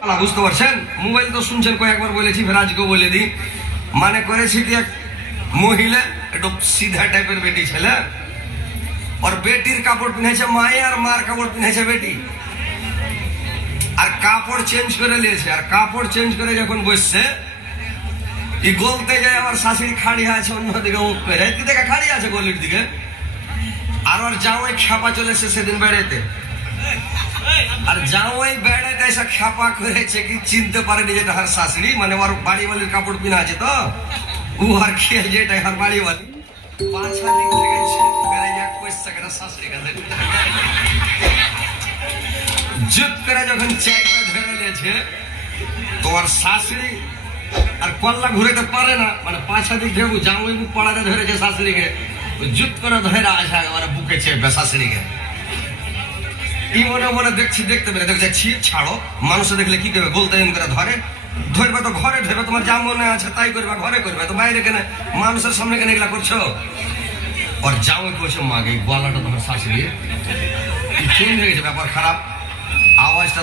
বুঝতে পারছেন? মোবাইল তো শুনছেন, কয়েকবার বলেছি, ফের আজকেও বলে দিই। মানে করেছি কি, এক মহিলা একটু সিধা টাইপের বেটি ছেলে, আর বেটির কাপড় পিনেছে মায়ে, আর মার কাপড় পিনেছে বেটি, আর কাপড় চেঞ্জ করে নিয়েছে। আর কাপড় চেঞ্জ করে যখন বসছে, এই গলতে যায়, আমার শাশুড়ি খাড়ি আছে অন্যদিকে মুখ করে, দেখে খাড়ি আছে গলির দিকে, আর ওর জামাই খ্যাপা চলে এসে সেদিন বেড়াইতে, আর জামাই বেড়াইতে এসে খ্যাপা করেছে কি চিনতে পারেনি যেটা হার শাশুড়ি, মানে ওর বাড়ি বালির কাপড় পিনা আছে তো, ও আর খেয়ে যেটা হার বাড়ি বালি পাঁচা দিক থেকে শাশুড়ি কাছে জুত করে যখন চাইটা ধরে নিয়েছে, তোমার শাশুড়ি আর কল্লা ঘুরেতে পারে না, মানে পাঁচা দিক থেকে জামাই বুক পাড়াতে ধরেছে শাশুড়িকে, জুত করে ধরে আসা একেবারে বুকে চেপে শাশুড়িকে। এই মনে মনে দেখছি, দেখতে পেরে দেখছে ছি ছাড়ো, মানুষ দেখলে কি করবে, বলতে করে ধরবে তো ঘরে ধরবে, তোমার যা মনে আছে তাই করবে, ঘরে করবে, তো বাইরে কেন মানুষের সামনে কেন এগুলা করছো? আর জামাই করছে মাগে গলাটা তোমার শাশুড়ি চেঞ্জ হয়ে গেছে, ব্যাপার খারাপ, আওয়াজটা